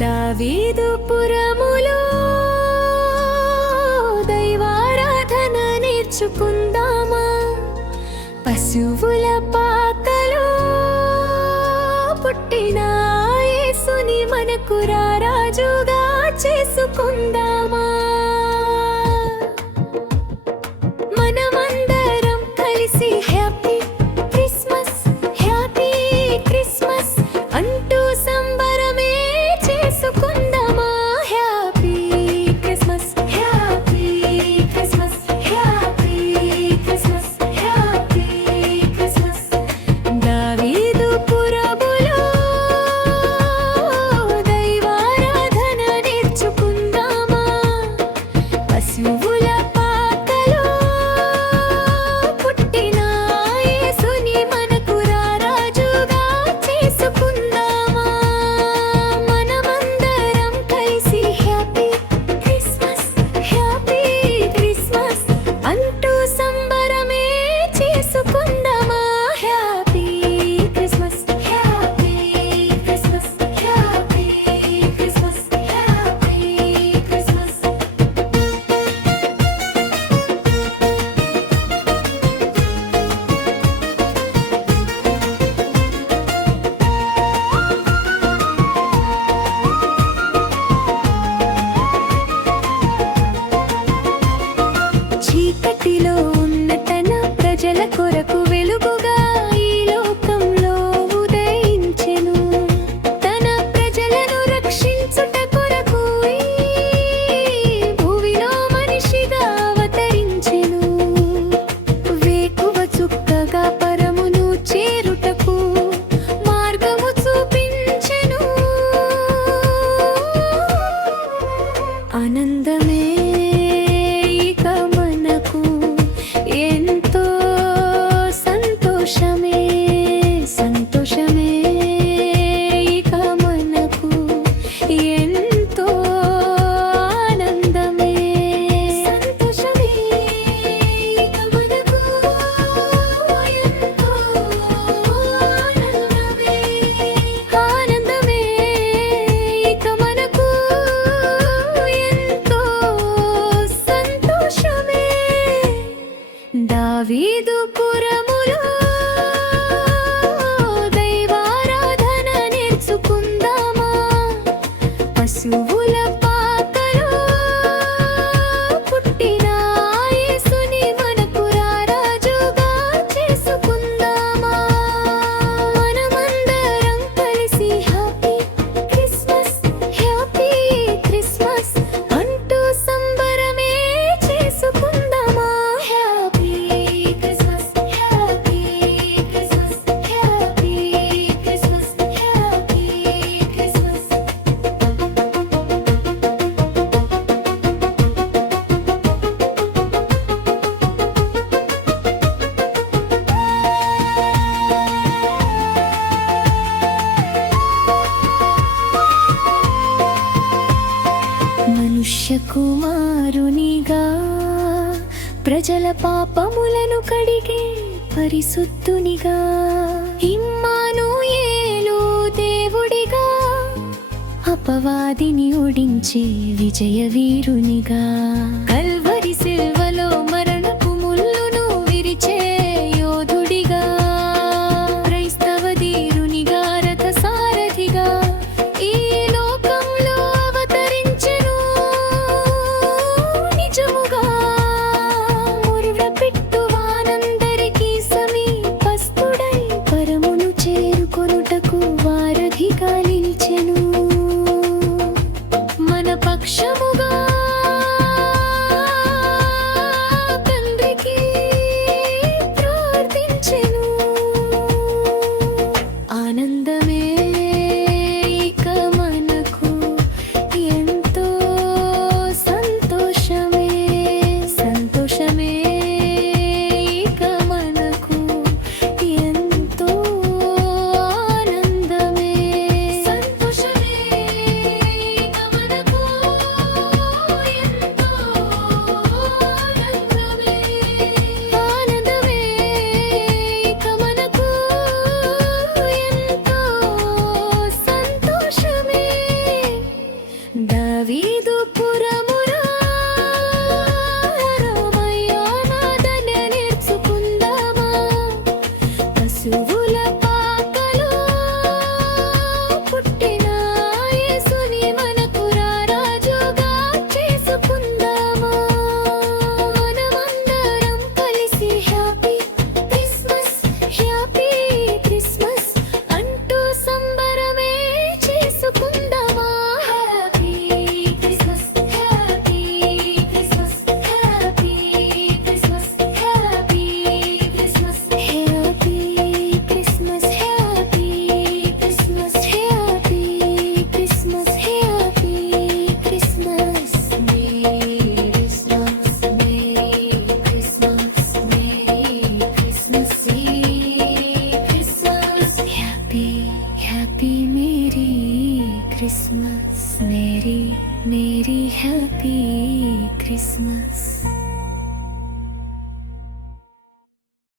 దావీదు పురములో దైవారాధన నేర్చుకుందామా? పశువుల పాకలో పుట్టిన యేసుని మనకు రారాజుగా చేసుకుందామా? మనమందరం కలిసి హ్యాపీ క్రిస్మస్ హ్యాపీ క్రిస్మస్ అంటూ సంబరమే చేసుకుందామా? Happy Christmas happy Christmas happy Christmas happy Christmas. దావీదు పురములో దైవారాధన నేర్చుకుందామా? పశువుల పాకలో పుట్టిన యేసుని మనకు రారాజుగా చేసుకుందామా? మనమందరం కలిసి హ్యాపీ క్రిస్మస్ హ్యాపీ క్రిస్మస్ అంటూ సంబరమే చేసుకుందామా? Happy Christmas happy Christmas happy Christmas happy Christmas. చీకటిలో ఉన్న తన ప్రజల కొరకు వెలుగుగా ఈ లోకంలో ఉదయించెను. తన ప్రజలను రక్షించుట కొరకు ఈ భూమిలో మనిషిగా అవతరించెను. వేకువ చుక్కగా పరమును చేరుటకు మార్గము చూపించెను. ఆనందమే ఇక మనకు ఎంతో సంతోషమే సంతోషమే ఇక మనకు ఎంతో ఆనందమే సంతోషమే ఇక మనకు ఎంతో ఆనందమే ఆనందమే ఇక మనకు ఎంతో సంతోషమే. దావీదు పురములో దైవారాధన నేర్చుకుందామా? పశువుల పాకలో పుట్టిన యేసుని మనకు రారాజుగా చేసుకుందామా? మనమందరం కలిసి హ్యాపీ క్రిస్మస్ హ్యాపీ క్రిస్మస్ అంటూ సంబరమే చేసుకుందామా? Happy Christmas happy Christmas happy Christmas happy Christmas. మనుష్య కుమారునిగా ప్రజల పాపములను కడిగే పరిశుద్ధునిగా ఇమ్మానుయేలు దేవుడిగా అపవాదిని ఓడించే విజయ వీరునిగా కల్వరి సిల్వలో మరణపు ముల్లును విరిచే యోధుడిగా క్రైస్తవ ధీరునిగా రథ సారథిగా ఈ లోకంలో అవతరించెను. నిజముగా మురుడపెట్టు వారందరికీ సమీపస్థుడై పరమును చేరుకొనుటకు వారధిగా నిలిచెను. మన పక్షముగా Christmas merry merry happy Christmas.